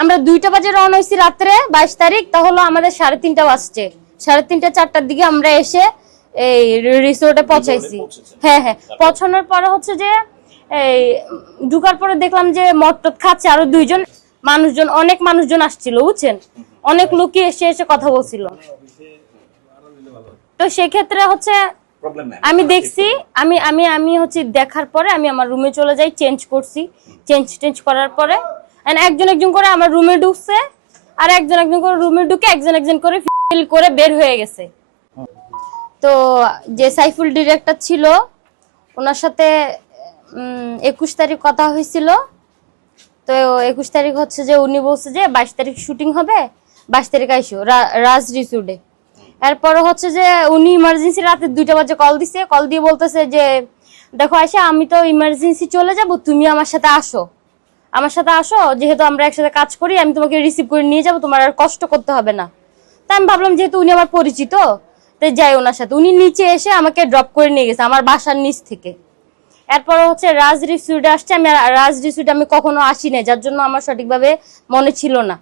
আমরা 2টা বাজে রওনা হয়েছি রাত্রে 22 তারিখ, তা হলো আমাদের 3:30 বাজছে। 3:30 4টার দিকে আমরা এসে এই রিসোর্টে পৌঁছাইছি। হ্যাঁ হ্যাঁ, পৌঁছানোর পরে হচ্ছে যে এই ঢুকার পরে দেখলাম যে মদ খাচ্ছে আরো দুইজন মানুষজন, অনেক মানুষজন আসছিল বুঝছেন, অনেক লোকই এসে এসে কথা বলছিল। তো সেক্ষেত্রে হচ্ছে আমি দেখছি, আমি আমি আমি হচ্ছে দেখার পরে আমি আমার রুমে চলে যাই, চেঞ্জ করছি। চেঞ্জ করার পরে একজন একজন করে আমার রুমে ঢুকছে, আর একজন একজন করে রুমে ঢুকে একজন একজন করে ফিল করে বের হয়ে গেছে। তো যে সাইফুল ডিরেক্টর ছিল ওনার সাথে 21 তারিখ কথা হয়েছিল। তো 21 তারিখ হচ্ছে যে উনি বলছে যে 22 তারিখ শুটিং হবে, 22 তারিখ আইসো রাজ রিসোর্টে। এরপর হচ্ছে যে উনি ইমার্জেন্সি রাতে 2টা বাজে কল দিছে, কল দিয়ে বলতেছে যে দেখো আয়শা, আমি তো ইমার্জেন্সি চলে যাব, তুমি আমার সাথে আসো, যেহেতু আমরা একসাথে কাজ করি, আমি তোমাকে রিসিভ করে নিয়ে যাব, তোমার আর কষ্ট করতে হবে না। তাই আমি ভাবলাম যেহেতু উনি আমার পরিচিত, তাই যাই ওনার সাথে। উনি নিচে এসে আমাকে ড্রপ করে নিয়ে গেছে আমার বাসার নিচ থেকে। এরপর হচ্ছে রাজ রিসোর্টে আসছে। আমি রাজ রিসোর্টে আমি কখনো আসি নাই, যার জন্য আমার সঠিকভাবে মনে ছিল না,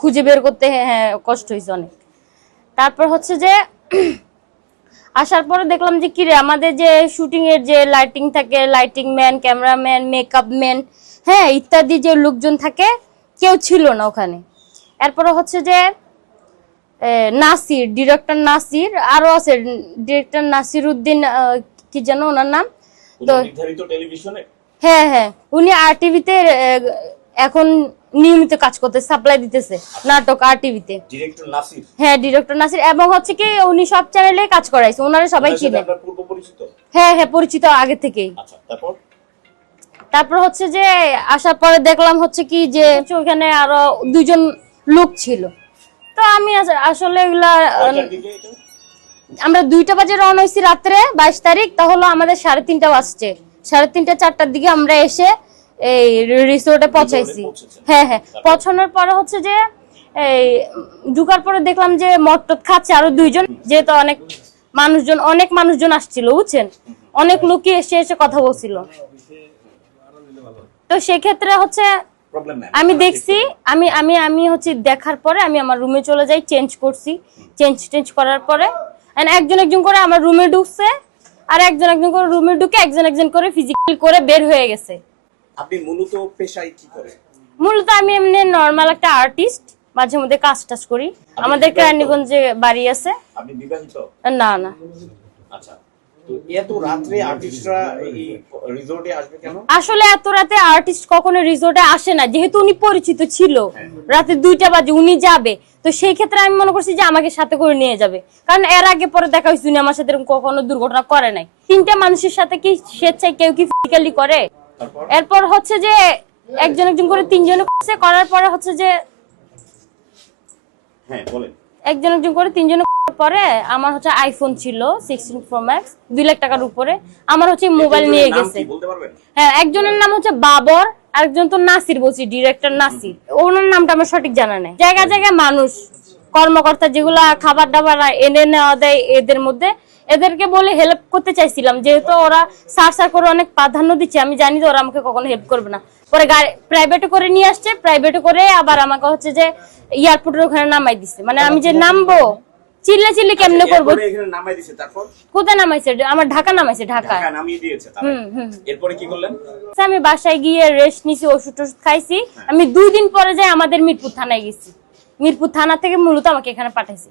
খুঁজে বের করতে হ্যাঁ কষ্ট হয়েছে অনেক। তারপর হচ্ছে যে আসার পরে দেখলাম যে কিরে আমাদের যে শুটিং এর যে লাইটিং থাকে, lighting man, cameraman, makeup man, হ্যাঁ ইত্যাদি যে লোকজন থাকে, কেউ ছিল না ওখানে। এরপরে হচ্ছে যে নাসির, ডিরেক্টর নাসির, আরো আছে ডিরেক্টর নাসির উদ্দিন, কি যেন ওনার নাম। তো হ্যাঁ হ্যাঁ, উনি আরটিভিতে এখন নিয়মিত কাজ করতে, সাপ্লাই দিতেছে নাটক আরটিভিতে। ডিরেক্টর নাসির, হ্যাঁ ডিরেক্টর নাসির, এবং হচ্ছে কি উনি সব চ্যানেলে কাজ করাইছে, ওনারা সবাই চিনে। হ্যাঁ হ্যাঁ, পরিচিত আগে থেকেই। তারপর হচ্ছে যে আসার পরে দেখলাম হচ্ছে কি যে ওখানে আরো দুজন লোক ছিল। তো আমি আসলে এগুলা, আমরা 2টা বাজে রওনা হয়েছি রাত্রে 22 তারিখ, তা হলো আমাদের 3:30 বাজছে। 3:30 4টার দিকে আমরা এসে এই রিসোর্টে পৌঁছাইছি। হ্যাঁ হ্যাঁ, পৌঁছানোর পরে হচ্ছে যে এই ঢুকার পরে দেখলাম যে মদ খাচ্ছে আরো দুইজন, যেহেতু অনেক মানুষজন আসছিল বুঝছেন, অনেক লোকই এসে এসে কথা বলছিল। তো সেক্ষেত্রে হচ্ছে আমি দেখছি, আমি আমি আমি হচ্ছে দেখার পরে আমি আমার রুমে চলে যাই, চেঞ্জ করছি। চেঞ্জ করার পরে একজন একজন করে আমার রুমে ঢুকছে, আর একজন একজন করে রুমে ঢুকে একজন একজন করে ফিজিক্যাল করে বের হয়ে গেছে। আপনি মূলত পেশায় কি করেন? মূলত আমি এমনি নরমাল একটা আর্টিস্ট, মাঝে মধ্যে কাজ টাজ করি। আমাদের কেরানীগঞ্জে বাড়ি আছে। আপনি বিবাহিত? না না। আচ্ছা, তো এত রাতে আর্টিস্টরা এই রিসোর্টে আসবে কেন? আসলে এত রাতে আর্টিস্ট কখনো রিসোর্টে আসে না, যেহেতু উনি পরিচিত ছিল। রাতে 2টা বাজে উনি যাবে, তো সেই ক্ষেত্রে আমি মনে করছি যে আমাকে সাথে করে নিয়ে যাবে, কারণ এর আগে পরে দেখা হয়েছে উনি আমার সাথে কখনো দুর্ঘটনা করে নাই। 3টা মানুষের সাথে কি স্বেচ্ছায় কেউ কি ফিজিক্যালি করে? এরপর হচ্ছে যে একজন একজন করে 3জন করার পরে হচ্ছে যে হ্যাঁ বলেন, একজন একজন করে 3জন পরে আমার হচ্ছে আইফোন ছিল 16 Pro Max, 2 লাখ টাকার উপরে। আমার হচ্ছে মোবাইল নিয়ে গেছে। হ্যাঁ, একজনের নাম হচ্ছে বাবর, আরেকজন তো নাসির বলছি, ডিরেক্টর নাসির। ওনার নামটা আমার সঠিক জানা নেই। জায়গা জায়গায় মানুষ, কর্মকর্তা যেগুলা খাবার দাবার এনে নেওয়া দেয়, এদের মধ্যে এদেরকে বলে হেল্প করতে চাইছিলাম, যেহেতু ওরা সার করে অনেক প্রাধান্য দিচ্ছে, আমি জানি যে ওরা আমাকে কখনো হেল্প করবে না। পরে গাড়ি প্রাইভেটে করে নিয়ে আসছে, প্রাইভেটে করে আবার আমাকে হচ্ছে যে এয়ারপোর্টের ওখানে নামাই দিচ্ছে। মানে আমি যে নামবো চিল্লি কেমনে করবো? কোথায় নামাইছে? আমার ঢাকা নামাইছে। ঢাকা নামিয়ে দিয়েছে। এরপরে কি করলেন? আমি বাসায় গিয়ে রেস্ট নিছি, ওষুধ খাইছি। আমি 2 দিন পরে যাই আমাদের মিরপুর থানায় গেছি। মিরপুর থানা থেকে মূলত আমাকে এখানে পাঠাইছে।